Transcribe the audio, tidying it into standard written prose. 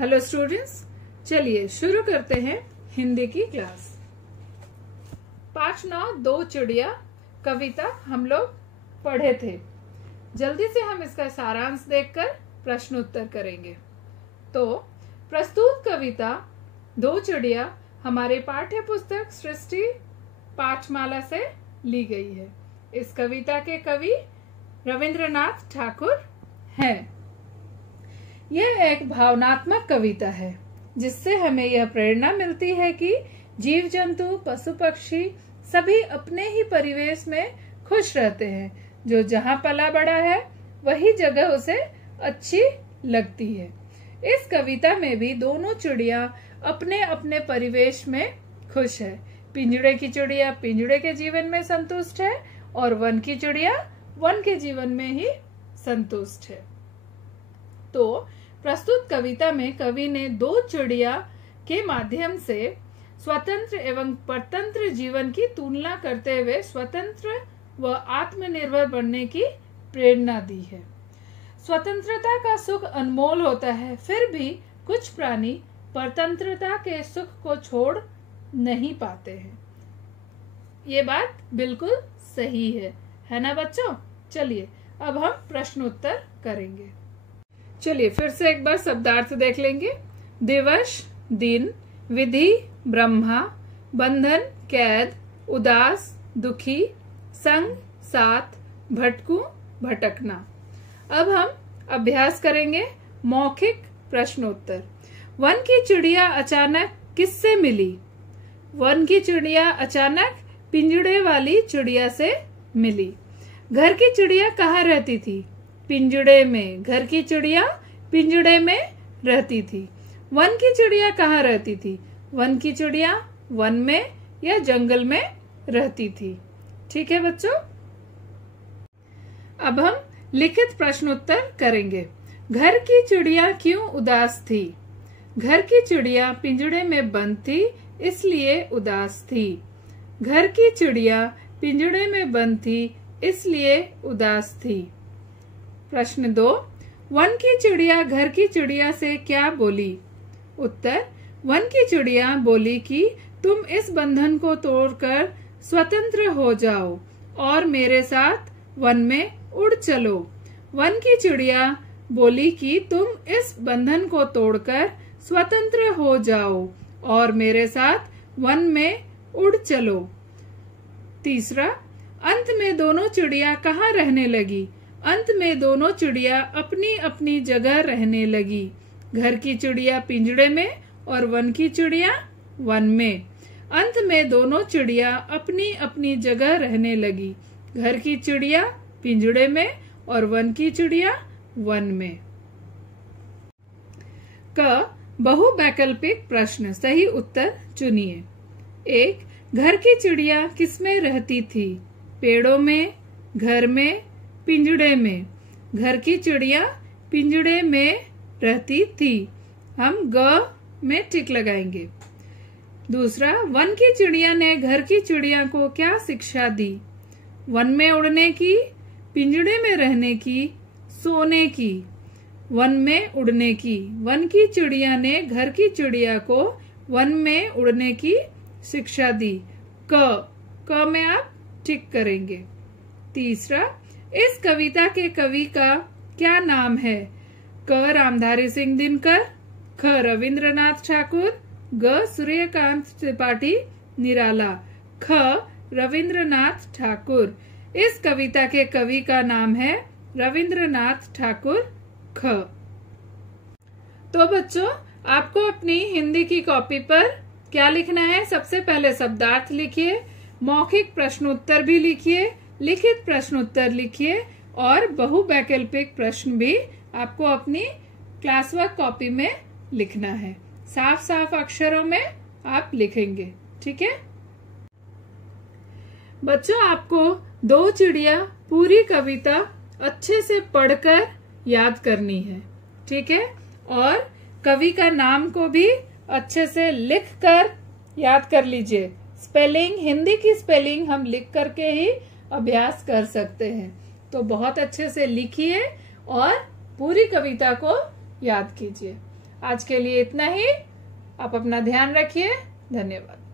Hello students, चलिए शुरू करते हैं हिंदी की क्लास। 5-9 चिड़िया कविता हम लोग पढ़े थे। जल्दी से हम इसका सारांश देखकर प्रश्न उत्तर करेंगे। तो प्रस्तुत कविता 2 चिड़िया हमारे पाठ्य पुस्तक सृष्टि पाठमाला से ली गई है। इस कविता के कवि रविंद्रनाथ ठाकुर हैं। यह एक भावनात्मक कविता है जिससे हमें यह प्रेरणा मिलती है कि जीव जंतु, पशु पक्षी सभी अपने ही परिवेश में खुश रहते हैं। जो जहाँ पला बड़ा है वही जगह उसे अच्छी लगती है। इस कविता में भी दोनों चिड़िया अपने अपने परिवेश में खुश है। पिंजड़े की चिड़िया पिंजड़े के जीवन में संतुष्ट है और वन की चिड़िया वन के जीवन में ही संतुष्ट है। तो प्रस्तुत कविता में कवि ने 2 चिड़िया के माध्यम से स्वतंत्र एवं परतंत्र जीवन की तुलना करते हुए स्वतंत्र व आत्मनिर्भर बनने की प्रेरणा दी है। स्वतंत्रता का सुख अनमोल होता है, फिर भी कुछ प्राणी परतंत्रता के सुख को छोड़ नहीं पाते हैं। ये बात बिल्कुल सही है ना बच्चों? चलिए अब हम प्रश्न उत्तर करेंगे। चलिए फिर से एक बार शब्दार्थ देख लेंगे। दिवस दिन, विधि ब्रह्मा, बंधन कैद, उदास दुखी, संग साथ, भटकू भटकना। अब हम अभ्यास करेंगे मौखिक प्रश्नोत्तर। वन की चिड़िया अचानक किससे मिली? वन की चिड़िया अचानक पिंजड़े वाली चिड़िया से मिली। घर की चिड़िया कहाँ रहती थी? पिंजड़े में। घर की चिड़िया पिंजड़े में रहती थी। वन की चिड़िया कहाँ रहती थी? वन की चिड़िया वन में या जंगल में रहती थी। ठीक है बच्चों, अब हम लिखित प्रश्नोत्तर करेंगे। घर की चिड़िया क्यों उदास थी? घर की चिड़िया पिंजड़े में बंद थी इसलिए उदास थी। घर की चिड़िया पिंजड़े में बंद थी इसलिए उदास थी। प्रश्न 2, वन की चिड़िया घर की चिड़िया से क्या बोली? उत्तर, वन की चिड़िया बोली कि तुम इस बंधन को तोड़कर स्वतंत्र हो जाओ और मेरे साथ वन में उड़ चलो। वन की चिड़िया बोली कि तुम इस बंधन को तोड़कर स्वतंत्र हो जाओ और मेरे साथ वन में उड़ चलो। तीसरा, अंत में दोनों चिड़िया कहाँ रहने लगी? अंत में दोनों चिड़िया अपनी अपनी जगह रहने लगी। घर की चिड़िया पिंजड़े में और वन की चिड़िया वन में। अंत में दोनों चिड़िया अपनी अपनी जगह रहने लगी। घर की चिड़िया पिंजड़े में और वन की चिड़िया वन में। क, बहुवैकल्पिक प्रश्न, सही उत्तर चुनिए। 1, घर की चिड़िया किसमें रहती थी? पेड़ों में, घर में, पिंजड़े में। घर की चिड़िया पिंजड़े में रहती थी। हम ग में टिक लगाएंगे। दूसरा, वन की चिड़िया ने घर की चिड़िया को क्या शिक्षा दी? वन में उड़ने की, पिंजड़े में रहने की, सोने की। वन में उड़ने की। वन की चिड़िया ने घर की चिड़िया को वन में उड़ने की शिक्षा दी। क में आप टिक करेंगे। तीसरा, इस कविता के कवि का क्या नाम है? क, रामधारी सिंह दिनकर, ख, रविंद्रनाथ ठाकुर, ग, सूर्यकांत त्रिपाठी निराला, ख, रविंद्रनाथ ठाकुर। इस कविता के कवि का नाम है रविंद्रनाथ ठाकुर, ख। तो बच्चों, आपको अपनी हिंदी की कॉपी पर क्या लिखना है? सबसे पहले शब्दार्थ लिखिए, मौखिक प्रश्नोत्तर भी लिखिए, लिखित प्रश्नोत्तर लिखिए और बहुवैकल्पिक प्रश्न भी आपको अपनी क्लास वर्क कॉपी में लिखना है। साफ साफ अक्षरों में आप लिखेंगे। ठीक है बच्चों, आपको 2 चिड़िया पूरी कविता अच्छे से पढ़कर याद करनी है। ठीक है, और कवि का नाम को भी अच्छे से लिखकर याद कर लीजिए। स्पेलिंग, हिंदी की स्पेलिंग हम लिख करके ही अभ्यास कर सकते हैं। तो बहुत अच्छे से लिखिए और पूरी कविता को याद कीजिए। आज के लिए इतना ही। आप अपना ध्यान रखिए। धन्यवाद।